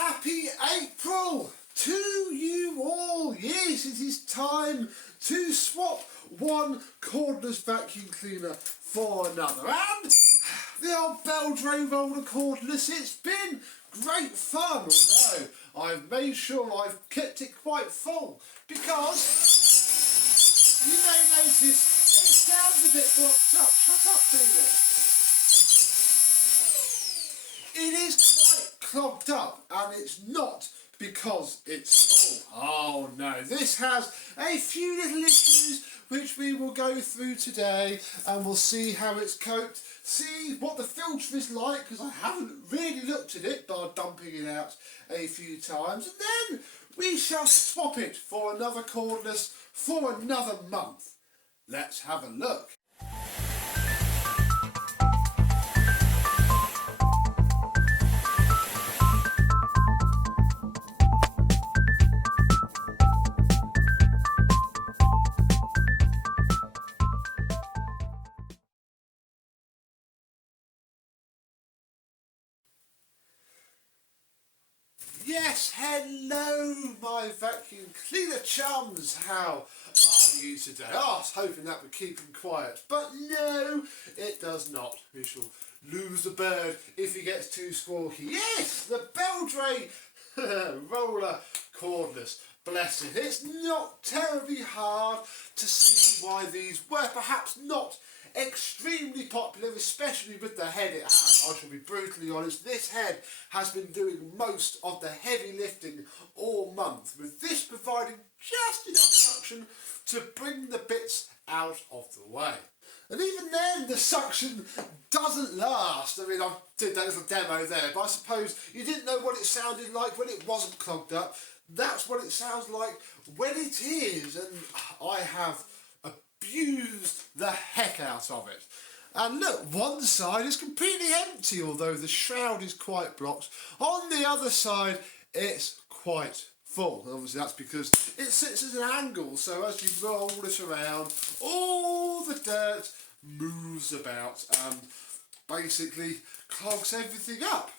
Happy April to you all. Yes, it is time to swap one cordless vacuum cleaner for another. And the old Beldray RollerCordless, it's been great fun, although I've made sure I've kept it quite full because you may notice it sounds a bit blocked up. Shut up, Felix. It is quite clogged up, and it's not because it's full. Oh no, this has a few little issues which we will go through today, and we'll see how it's coped, see what the filter is like, because I haven't really looked at it by dumping it out a few times, and then we shall swap it for another cordless for another month. Let's have a look. Yes, hello my vacuum cleaner chums, how are you today? Oh, I was hoping that would keep him quiet, but no, it does not. We shall lose the bird if he gets too squawky. Yes, the Beldray RollerCordless, bless it. It's not terribly hard to see why these were perhaps not extremely popular, especially with the head it has. I shall be brutally honest, this head has been doing most of the heavy lifting all month, with this providing just enough suction to bring the bits out of the way. And even then, the suction doesn't last. I mean, I did that little demo there, but I suppose you didn't know what it sounded like when it wasn't clogged up. That's what it sounds like when it is, and I have abused the heck out of it. And look, one side is completely empty, although the shroud is quite blocked. On the other side, it's quite full. And obviously that's because it sits at an angle, so as you roll it around, all the dirt moves about and basically clogs everything up,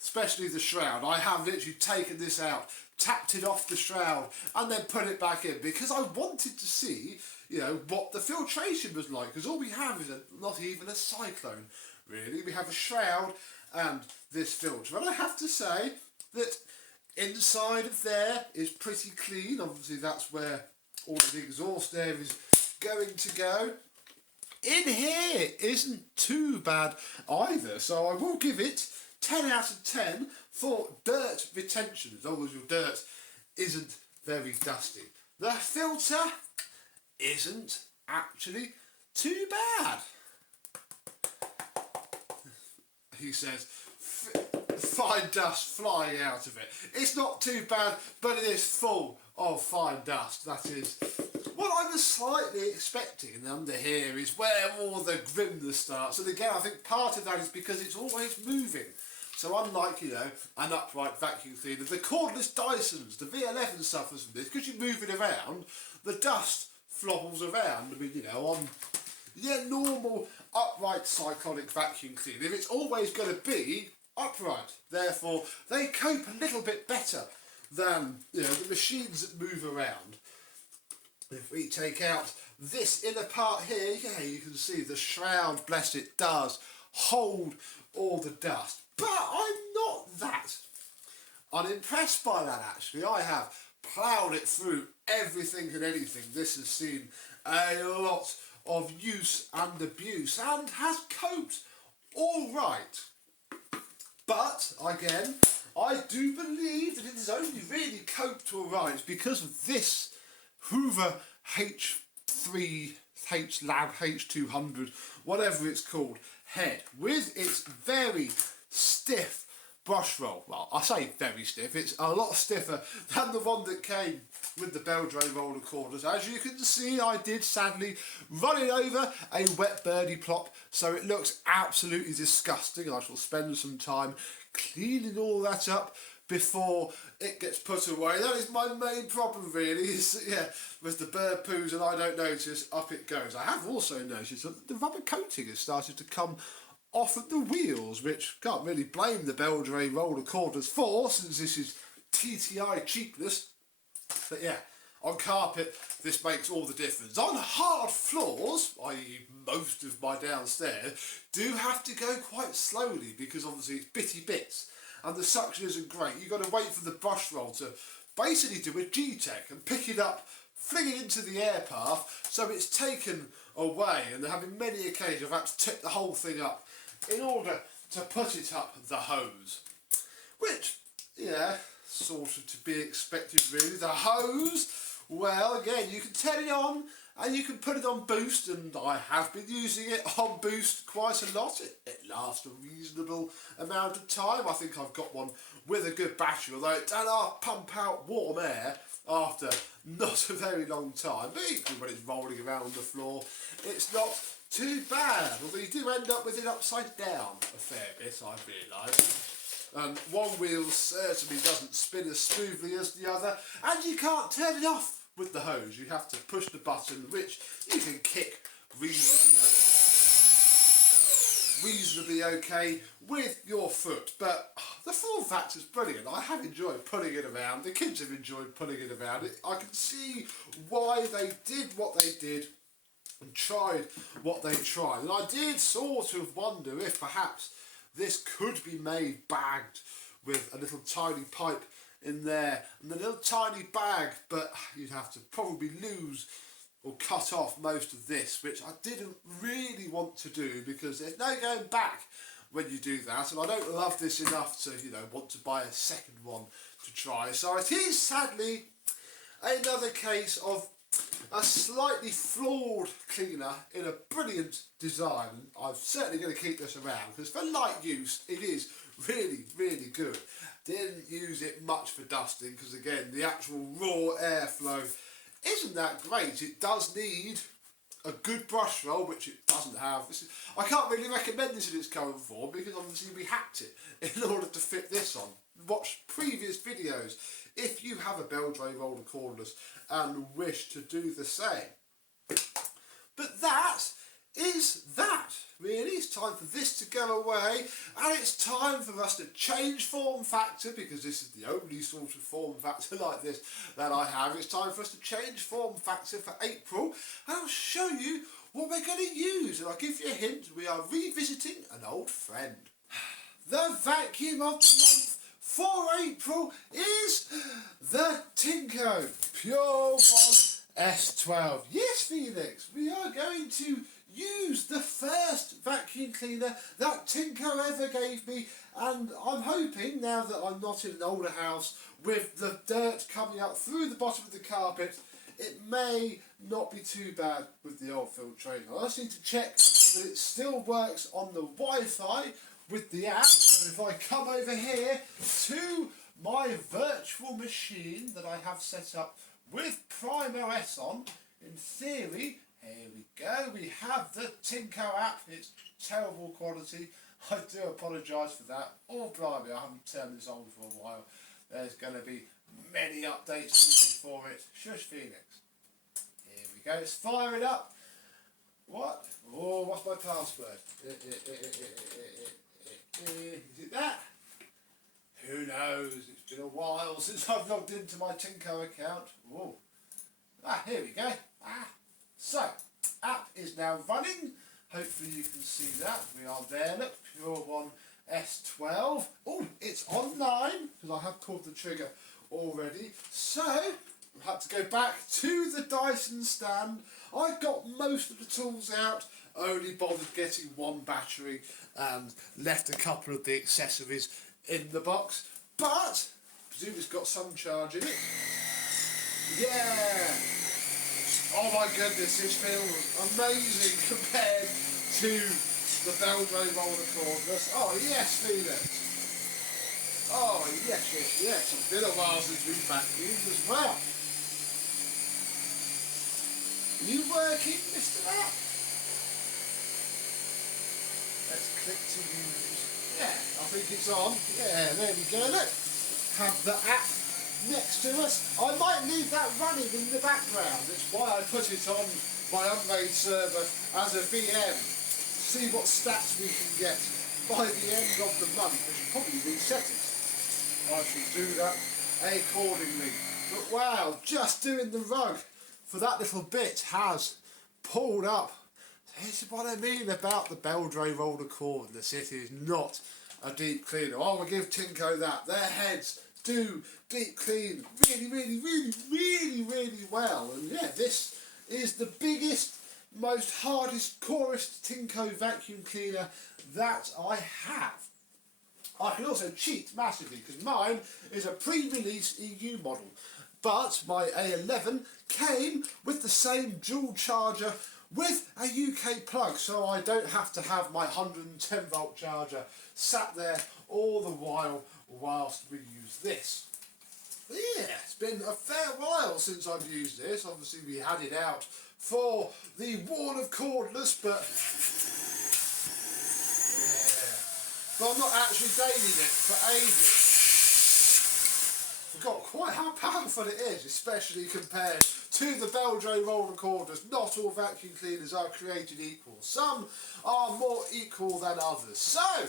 especially the shroud. I have literally taken this out, tapped it off the shroud and then put it back in because I wanted to see, you know, what the filtration was like, because all we have is not even a cyclone really. We have a shroud and this filter, and I have to say that inside of there is pretty clean. Obviously that's where all of the exhaust air is going to go. In here isn't too bad either, so I will give it 10 out of 10 for dirt retention, as long as your dirt isn't very dusty. The filter isn't actually too bad. He says, fine dust flying out of it. It's not too bad, but it is full of fine dust. That is what I was slightly expecting. And under here is where all the grimness starts. And again, I think part of that is because it's always moving. So unlike, you know, an upright vacuum cleaner, the cordless Dysons, the V11 suffers from this. Because you move it around, the dust flobbles around. I mean, you know, on your normal upright cyclonic vacuum cleaner, it's always going to be upright. Therefore, they cope a little bit better than, you know, the machines that move around. If we take out this inner part here, yeah, you can see the shroud, bless it, does hold all the dust. But I'm not that unimpressed by that, actually. I have ploughed it through everything and anything. This has seen a lot of use and abuse and has coped all right. But, again, I do believe that it has only really coped all right because of this Hoover H3, H-Lab, H200, whatever it's called, head, with its very stiff brush roll. Well, I say very stiff, it's a lot stiffer than the one that came with the Beldray RollerCordless. As you can see, I did sadly run it over a wet birdie plop, so it looks absolutely disgusting. I shall spend some time cleaning all that up before it gets put away. That is my main problem really, is, yeah, with the bird poos and I don't notice, up it goes. I have also noticed that the rubber coating has started to come off at the wheels, which can't really blame the Beldray RollerCordless for, since this is TTI cheapness. But yeah, on carpet, this makes all the difference. On hard floors, i.e. most of my downstairs, do have to go quite slowly because obviously it's bitty bits and the suction isn't great. You've got to wait for the brush roll to basically do a G-Tech and pick it up, fling it into the air path so it's taken away, and there have been many occasions I've had to tip the whole thing up in order to put it up the hose. Which, yeah, sort of to be expected really. The hose, well, again, you can turn it on and you can put it on boost, and I have been using it on boost quite a lot. It lasts a reasonable amount of time. I think I've got one with a good battery, although it does pump out warm air after not a very long time. But equally when it's rolling around on the floor, it's not too bad. Although you do end up with it upside down a fair bit, I've realised. One wheel certainly doesn't spin as smoothly as the other, and you can't turn it off with the hose. You have to push the button, which you can kick reasonably okay with your foot. But the form factor's brilliant. I have enjoyed pulling it around. The kids have enjoyed pulling it around. I can see why they did what they did and tried what they tried. And I did sort of wonder if perhaps this could be made bagged with a little tiny pipe in there and a little tiny bag, but you'd have to probably lose or cut off most of this, which I didn't really want to do because there's no going back when you do that, and I don't love this enough to, you know, want to buy a second one to try. So it is sadly another case of a slightly flawed cleaner in a brilliant design. I'm certainly going to keep this around because for light use it is really, really good. Didn't use it much for dusting because again the actual raw airflow isn't that great. It does need a good brush roll, which it doesn't have. I can't really recommend this in its current form because obviously we hacked it in order to fit this on. Watch previous videos if you have a Beldray RollerCordless and wish to do the same. But that is that, really. It's time for this to go away, and it's time for us to change form factor, because this is the only sort of form factor like this that I have. It's time for us to change form factor for April, and I'll show you what we're going to use, and I'll give you a hint. We are revisiting an old friend. The vacuum of the month for April is the Tinko Pure One S12. Yes, Felix, we are going to use the first vacuum cleaner that Tinko ever gave me, and I'm hoping, now that I'm not in an older house with the dirt coming up through the bottom of the carpet, it may not be too bad with the old filtration. I just need to check that it still works on the Wi-Fi with the app, and if I come over here to my virtual machine that I have set up with Prime OS on, in theory, here we go, we have the Tinko app. It's terrible quality, I do apologise for that. Oh blimey, I haven't turned this on for a while. There's going to be many updates for it. Shush Felix. Here we go, let's fire it up. What? Oh, what's my password? Is it that? Who knows? It's been a while since I've logged into my Tinko account. Whoa. Here we go. So, app is now running. Hopefully you can see that. We are there. Look, Pure One S12. Oh, it's online because I have pulled the trigger already. So, I had to go back to the Dyson stand. I got most of the tools out, only bothered getting one battery and left a couple of the accessories in the box, but I presume it's got some charge in it. Yeah! Oh my goodness, this feels amazing compared to the Beldray RollerCordless. Oh yes, Felix. Oh yes. It's been a while since we've vacuumed as well. Are you working, Mr. App? Let's click to use. Yeah, I think it's on. Yeah, there we go. Look, have the app next to us. I might leave that running in the background. That's why I put it on my unmade server as a VM. see what stats we can get by the end of the month. We should probably reset it. I shall do that accordingly. But wow, just doing the rug for that little bit has pulled up. This is what I mean about the Beldray RollerCordless. It is not a deep cleaner. I will give Tinko that. Their heads do deep clean really well. And yeah, this is the biggest, most hardest, corest Tinko vacuum cleaner that I have. I can also cheat massively because mine is a pre-release EU model, but my A11 came with the same dual charger with a UK plug, so I don't have to have my 110 volt charger sat there all the while whilst we use this. Yeah, it's been a fair while since I've used this. Obviously we had it out for the RollerCordless, but yeah, but I've not actually dailied it for ages. Forgot quite how powerful it is, especially compared to the Beldray RollerCordless. Not all vacuum cleaners are created equal. Some are more equal than others. So,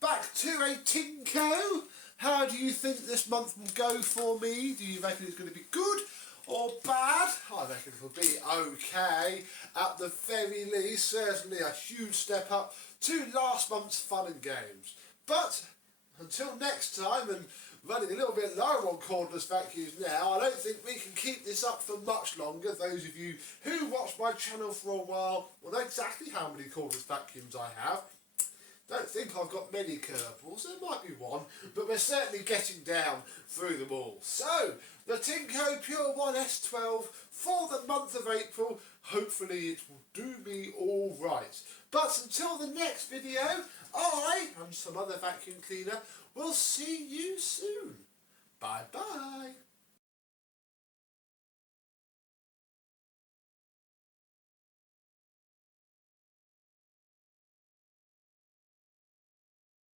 back to a Tinko. How do you think this month will go for me? Do you reckon it's going to be good or bad? I reckon it will be okay. At the very least, certainly a huge step up to last month's fun and games. But until next time, and running a little bit low on cordless vacuums now, I don't think we can keep this up for much longer. Those of you who watch my channel for a while will know exactly how many cordless vacuums I have. Don't think I've got many curveballs, there might be one, but we're certainly getting down through them all. So, the Tinko Pure 1 S12 for the month of April, hopefully it will do me all right. But until the next video, I and some other vacuum cleaner will see you soon.